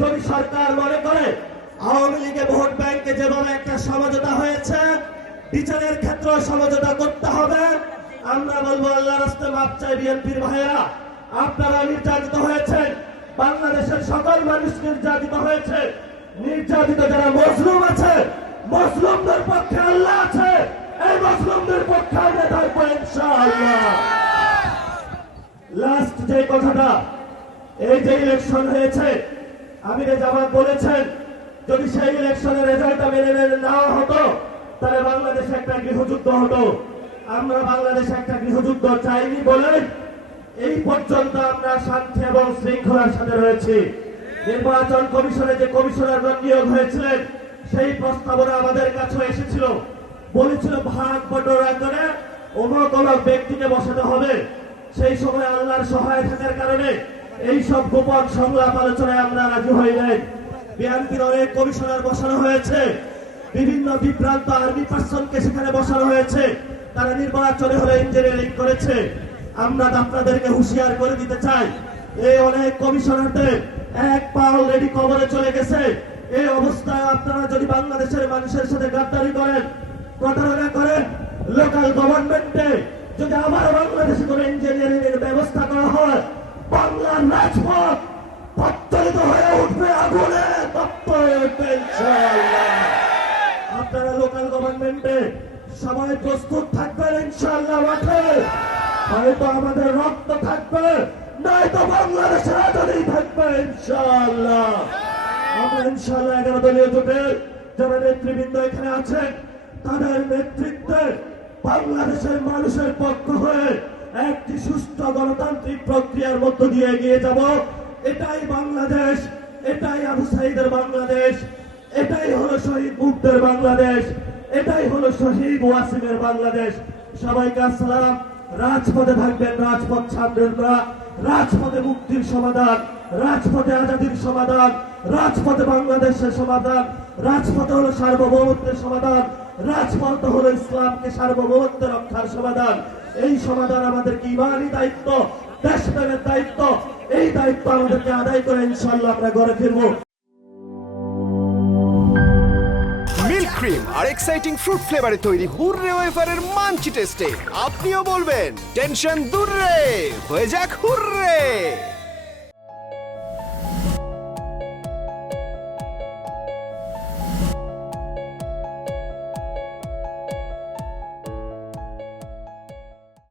যদি সরকার মনে করে আওয়ামী লীগে ভোট ব্যাংকে যেভাবে একটা সমঝোতা হয়েছে, বিচারের ক্ষেত্রে সমঝোতা করতে হবে, আমরা বলবো আল্লাহ রাস্তে মাপ চাই। বিএনপির ভাইয়েরা, আপনারা নির্যাতিত হয়েছেন, বাংলাদেশের সকল মানুষ নির্যাতিত হয়েছে। নির্যাতিত যারা মজলুম আছে, মজলুমদের পক্ষে আল্লাহ আছে, এই মজলুমদের পক্ষে আমরা থাকবো ইনশাআল্লাহ। লাস্ট যে কথাটা, এই যে ইলেকশন হয়েছে, আমিরে জামাত বলেছেন যদি সেই ইলেকশনের রেজাল্টটা মেনে নেওয়া হতো তাহলে বাংলাদেশে একটা গৃহযুদ্ধ হতো। আমরা বাংলাদেশে একটা গৃহযুদ্ধ চাইনি বলে এই পর্যন্ত আমরা শান্তি এবং শৃঙ্খলার সাথে রয়েছি। নির্বাচন কমিশনে যে কমিশনারগণ নিয়োগ হয়েছিলেন, সেই প্রস্তাবনা আমাদের কাছে এসেছিল, বলেছিল ভাগ বটরা করে অমুক অমুক ব্যক্তিকে বসাতে হবে। সেই সময় আল্লাহর সহায় থাকার কারণে এই সব গোপন সংলাপ আলোচনায় আমরা রাজি হই নাই। বিএনপির অনেক কমিশনার বসানো হয়েছে, বিভিন্ন বিভ্রান্ত আর্মি পার্সনকে সেখানে বসানো হয়েছে, তারা নির্বাচনে হলে ইঞ্জিনিয়ারিং করেছে। আমরা আপনাদেরকে হুঁশিয়ার করে দিতে চাই, এই অনেক কমিশনারদের এক পা অলরেডি কবরে চলে গেছে। এই অবস্থায় আপনারা যদি বাংলাদেশের মানুষের সাথে গাদ্দারি করেন, প্রতারণা করেন, লোকাল গভর্নমেন্টে যদি আবার বাংলাদেশে কোনো ইঞ্জিনিয়ারিং এর ব্যবস্থা করা হয়, বাংলার রাজপথ প্রত্যরিত হয়ে উঠবে, আগুনে তপ্ত হয়ে উঠবে ইনশাআল্লাহ। আপনারা লোকাল গভর্নমেন্টে সবাই প্রস্তুত থাকবেন ইনশাআল্লাহ। মাঠে হয়তো আমাদের রক্ত থাকবে, নয়তো বাংলাদেশের আজাদী থাকবে ইনশাআল্লাহ। আমরা ইনশাআল্লাহ 11 দলীয় জোটের যারা নেতৃবৃন্দ এখানে আছেন, তাদের নেতৃত্বে বাংলাদেশের মানুষের পক্ষ হয়ে একটি সুষ্ঠু গণতান্ত্রিক প্রক্রিয়ার মধ্য দিয়ে এগিয়ে যাব। এটাই বাংলাদেশ, এটাই আবু সাইদের বাংলাদেশ, এটাই হলো শহীদ মুগ্ধের বাংলাদেশ, এটাই হলো শহীদ ওয়াসিমের বাংলাদেশ। সবাইকে আসসালাম। রাজপথে থাকবেন, রাজপথ ছাড়বেন না। রাজপথে মুক্তির সমাধান, রাজপথে আজাদির সমাধান, রাজপথে বাংলাদেশের সমাধান, রাজপথে হলো সার্বভৌমত্বের সমাধান, রাজপথ হলো ইসলামকে সার্বভৌমত্ব রক্ষার সমাধান। এই সমাধান আমাদেরকে ইমানি দায়িত্ব, দেশপ্রেমের দায়িত্ব, এই দায়িত্ব আমাদেরকে আদায় করে ইনশাআল্লাহ আমরা ঘরে ফিরবো। মিল্ক ক্রিম আর এক্সাইটিং ফ্রুট ফ্লেভারে তৈরি হুররে ওয়েফারের মানচি টেস্টে আপনিও বলবেন টেনশন দূর রে, হয়ে যাক হুররে।